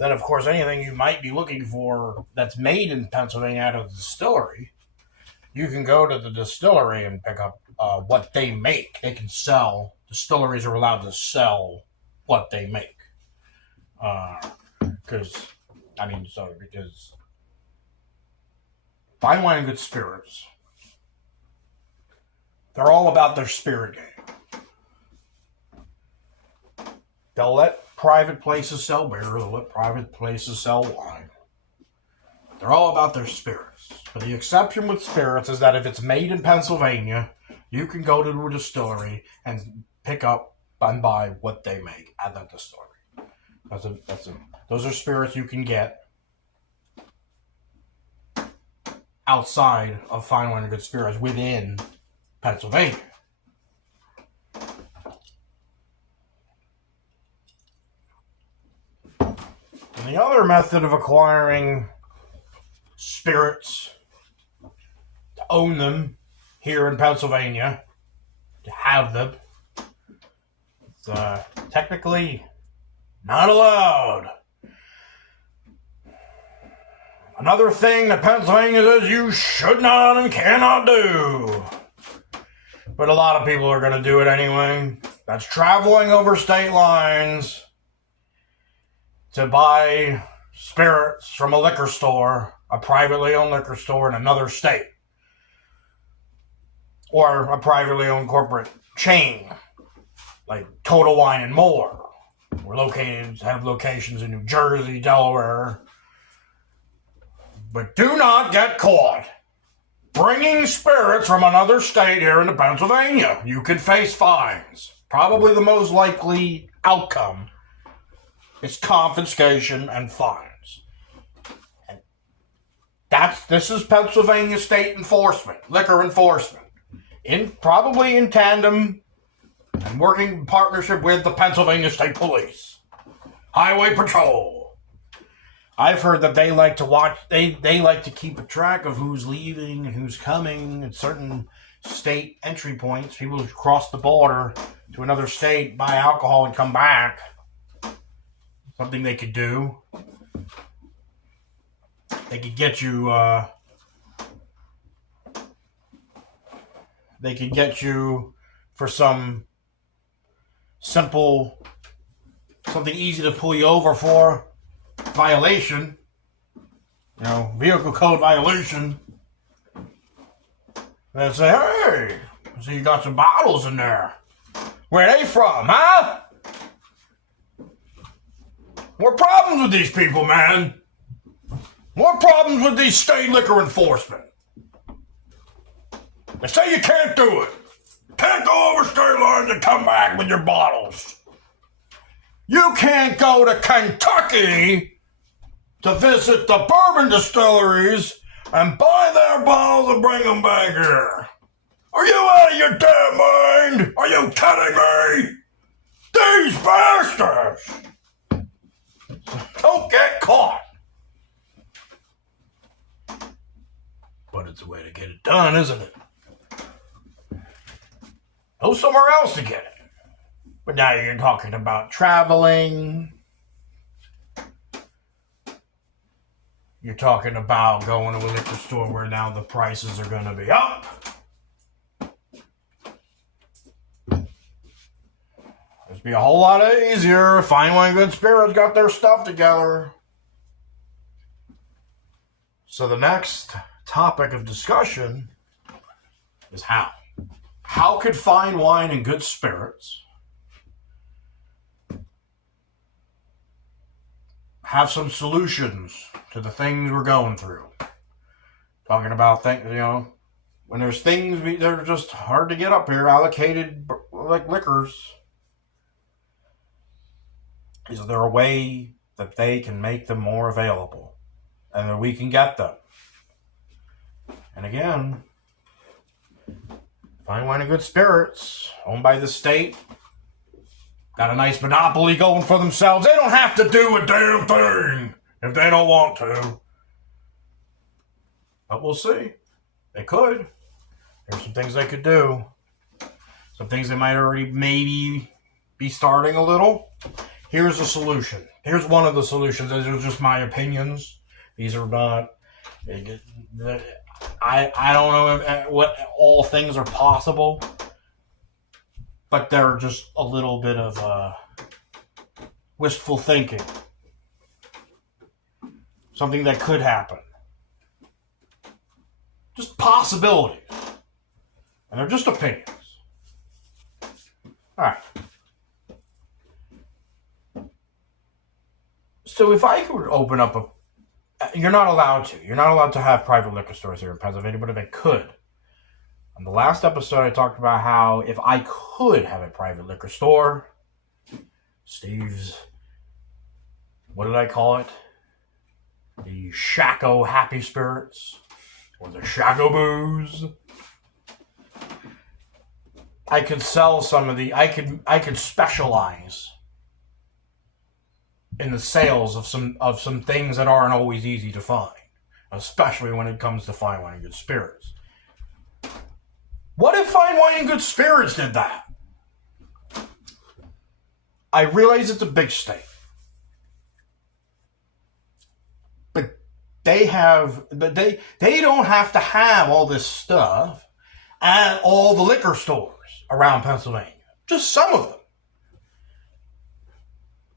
then of course anything you might be looking for that's made in Pennsylvania out of the distillery, you can go to the distillery and pick up what they make. They can sell. Distilleries are allowed to sell what they make. Because fine wine and good spirits, they're all about their spirit game. They'll let private places sell beer. They'll let private places sell wine. They're all about their spirits. But the exception with spirits is that if it's made in Pennsylvania, you can go to a distillery and pick up and buy what they make at that distillery. Those are spirits you can get outside of fine wine and good spirits within Pennsylvania. And the other method of acquiring spirits, to own them here in Pennsylvania, to have them, it's technically not allowed. Another thing that Pennsylvania says you should not and cannot do, but a lot of people are going to do it anyway. That's traveling over state lines to buy spirits from a liquor store, a privately owned liquor store in another state, or a privately owned corporate chain like Total Wine and More. Have locations in New Jersey, Delaware. But do not get caught bringing spirits from another state here into Pennsylvania. You could face fines. Probably the most likely outcome is confiscation and fines. And this is Pennsylvania state enforcement, liquor enforcement, probably in tandem and working in partnership with the Pennsylvania State Police, Highway Patrol. I've heard that they like to watch. They like to keep a track of who's leaving and who's coming at certain state entry points. People who cross the border to another state, buy alcohol, and come back. Something they could do. They could get you. They could get you for some simple, something easy to pull you over for. Violation, vehicle code violation. They say, hey, I see you got some bottles in there. Where are they from, huh? More problems with these people, man. More problems with these state liquor enforcement. They say you can't do it. Can't go over state lines and come back with your bottles. You can't go to Kentucky to visit the bourbon distilleries and buy their bottles and bring them back here. Are you out of your damn mind? Are you kidding me? These bastards! Don't get caught. But it's a way to get it done, isn't it? Go somewhere else to get it. But now you're talking about traveling. You're talking about going to a liquor store where now the prices are going to be up. It'd be a whole lot easier if Fine Wine Good Spirits got their stuff together. So the next topic of discussion is how. How could fine wine and good spirits have some solutions to the things we're going through? Talking about things, when there's things that are just hard to get up here, allocated like liquors. Is there a way that they can make them more available and that we can get them? And again, Fine Wine and Good Spirits, owned by the state, got a nice monopoly going for themselves. They don't have to do a damn thing if they don't want to. But we'll see. They could. There's some things they could do. Some things they might already maybe be starting a little. Here's a solution. Here's one of the solutions. These are just my opinions. These are not. I don't know what all things are possible, but they're just a little bit of wistful thinking. Something that could happen. Just possibilities. And they're just opinions. Alright. So if I could open up a... You're not allowed to. You're not allowed to have private liquor stores here in Pennsylvania, but if I could. On the last episode, I talked about how if I could have a private liquor store, Steve's... What did I call it? The Shacko Happy Spirits. Or the Shacko Booze. I could sell some of the... I could specialize in the sales of some things that aren't always easy to find, especially when it comes to fine wine and good spirits. What if fine wine and good spirits did that? I realize it's a big state, but they don't have to have all this stuff at all the liquor stores around Pennsylvania. Just some of them.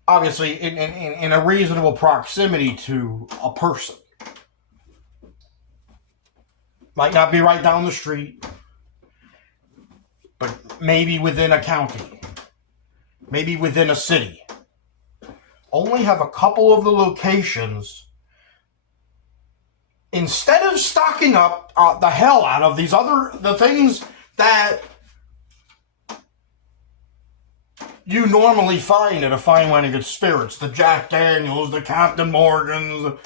Obviously, in a reasonable proximity to a person. Might not be right down the street, but maybe within a county. Maybe within a city. Only have a couple of the locations. Instead of stocking up the hell out of the things that you normally find at a fine wine and good spirits, the Jack Daniels, the Captain Morgans,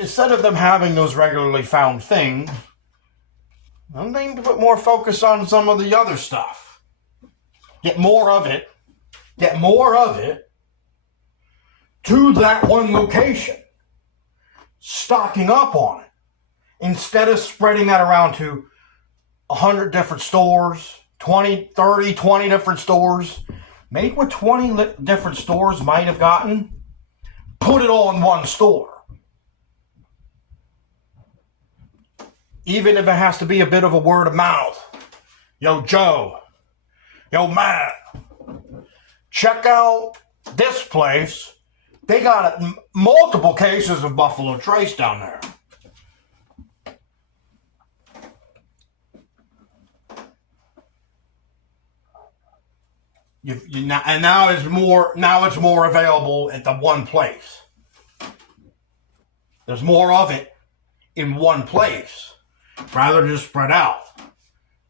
instead of them having those regularly found things, I'm going to put more focus on some of the other stuff. Get more of it to that one location, stocking up on it, instead of spreading that around to 100 different stores, 20, 30, 20 different stores. Make what 20 different stores might have gotten. Put it all in one store. Even if it has to be a bit of a word of mouth. Yo, Joe. Yo, Matt. Check out this place. They got multiple cases of Buffalo Trace down there. Now it's more available at the one place. There's more of it in one place rather than just spread out.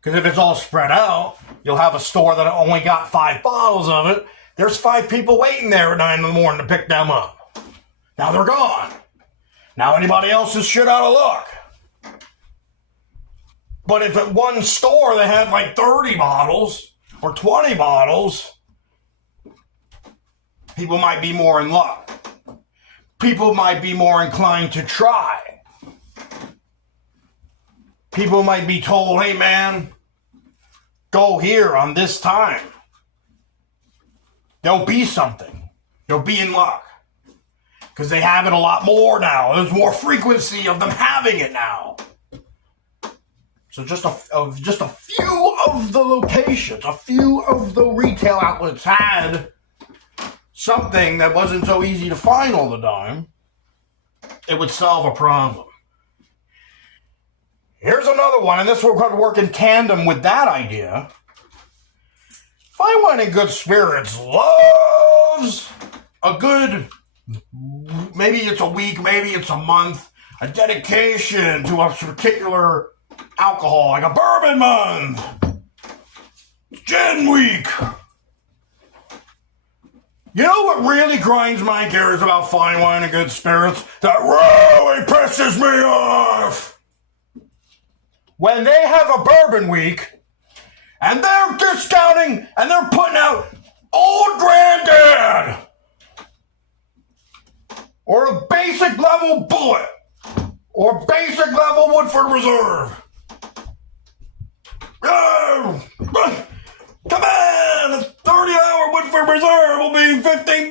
Because if it's all spread out, you'll have a store that only got 5 bottles of it. There's 5 people waiting there at 9 in the morning to pick them up. Now they're gone. Now anybody else is shit out of luck. But if at one store they had like 30 bottles or 20 bottles, people might be more in luck. People might be more inclined to try. People might be told, hey man, go here on this time. There'll be something. You'll be in luck. Because they have it a lot more now. There's more frequency of them having it now. So just a few of the locations, a few of the retail outlets had something that wasn't so easy to find all the time. It would solve a problem. Here's another one, and this will work in tandem with that idea. Fine Wine and Good Spirits loves a good, maybe it's a week, maybe it's a month, a dedication to a particular alcohol, like a bourbon month, gin week. You know what really grinds my gears about Fine Wine and Good Spirits? That really pisses me off. When they have a bourbon week, and they're discounting, and they're putting out Old Granddad, or a basic level Bullet, or basic level Woodford Reserve. Come on, a 30-hour Woodford Coffee Reserve will be $15.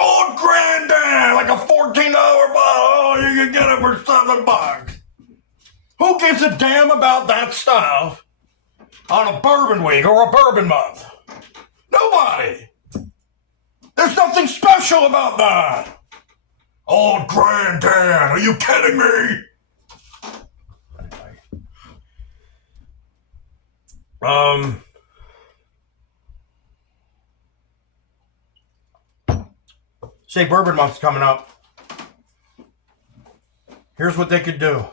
Old Granddad, like a $14 bottle. Oh, you can get it for $7. Who gives a damn about that stuff on a bourbon week or a bourbon month? Nobody. There's nothing special about that. Old Granddad, are you kidding me? Say bourbon month's coming up. Here's what they could do.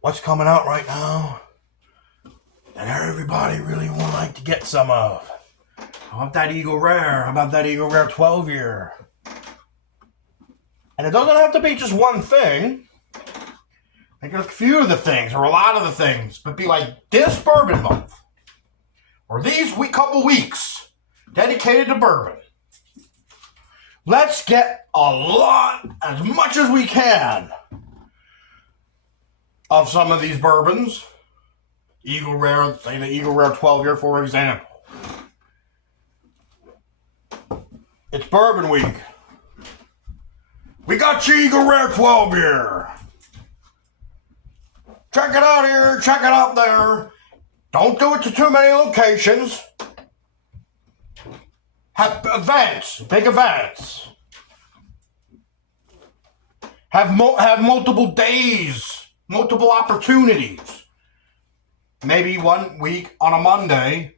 What's coming out right now that everybody really would like to get some of? How about that Eagle Rare? How about that Eagle Rare 12-year? And it doesn't have to be just one thing. Like a few of the things, or a lot of the things, but be like this bourbon month, or these couple weeks dedicated to bourbon. Let's get a lot, as much as we can, of some of these bourbons. Eagle Rare, say the Eagle Rare 12-year, for example. It's Bourbon Week. We got your Eagle Rare 12-year. Check it out here, check it out there. Don't do it to too many locations. Have events, big events. Have multiple days, multiple opportunities. Maybe 1 week on a Monday,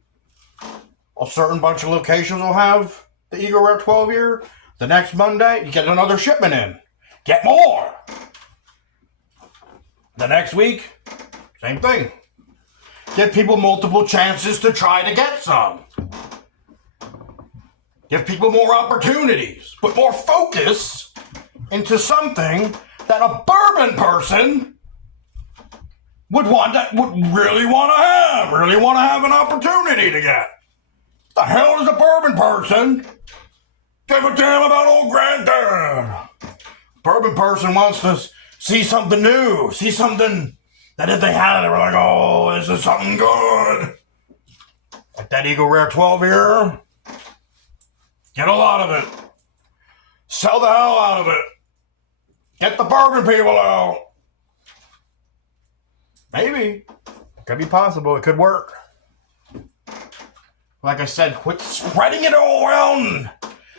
a certain bunch of locations will have the Eagle Rare 12-year. The next Monday, you get another shipment in. Get more. The next week, same thing. Give people multiple chances to try to get some. Give people more opportunities. Put more focus into something that a bourbon person would really want to have an opportunity to get. The hell does a bourbon person give a damn about old Granddad? Bourbon person wants to see something new, see something that if they had it, they were like, oh, this is something good. Like that Eagle Rare 12-year. Get a lot of it. Sell the hell out of it. Get the bourbon people out. Maybe. It could be possible. It could work. Like I said, quit spreading it all around.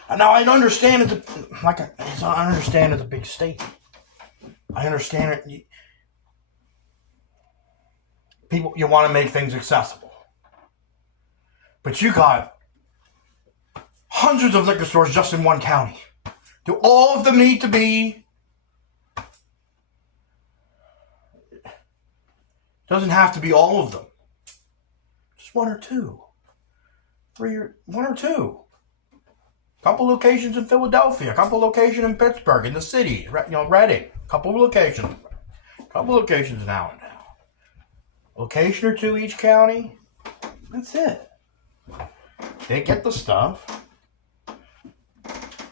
And now I understand I understand it's a big state. I understand it. People, you want to make things accessible. But you got hundreds of liquor stores just in one county. Do all of them need to be? Doesn't have to be all of them. Just one or two. One or two. A couple locations in Philadelphia. A couple locations in Pittsburgh, in the city. Reading. A couple locations. A couple locations in Allentown. Location or two each county. That's it. They get the stuff.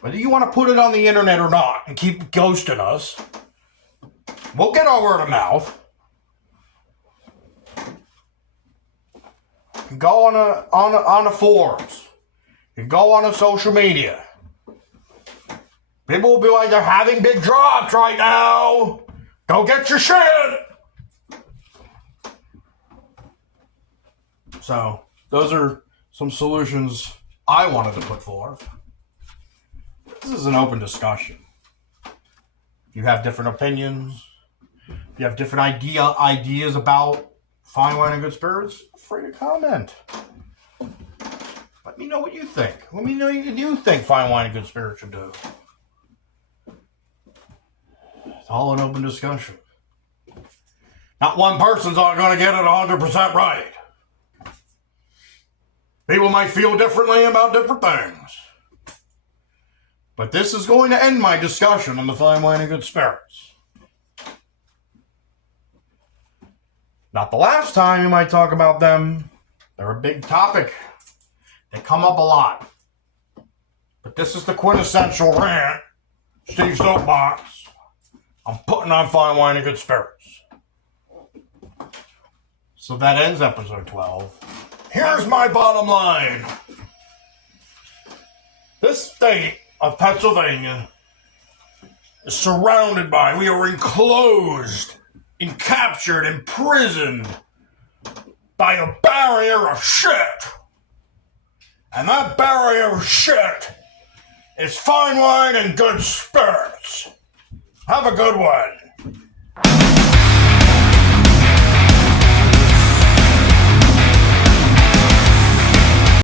Whether you want to put it on the internet or not and keep ghosting us, we'll get our word of mouth. You can go on the forums. You can go on the social media. People will be like, they're having big drops right now. Go get your shit. So, those are some solutions I wanted to put forth. This is an open discussion. If you have different opinions, if you have different ideas about fine wine and good spirits, feel free to comment. Let me know what you think. Let me know what you think fine wine and good spirits should do. It's all an open discussion. Not one person's all going to get it 100% right. People might feel differently about different things. But this is going to end my discussion on the fine wine and good spirits. Not the last time you might talk about them. They're a big topic. They come up a lot. But this is the quintessential rant. Steve Soapbox. I'm putting on fine wine and good spirits. So that ends episode 12. Here's my bottom line. This state of Pennsylvania is surrounded by, we are enclosed, encaptured, imprisoned by a barrier of shit. And that barrier of shit is fine wine and good spirits. Have a good one.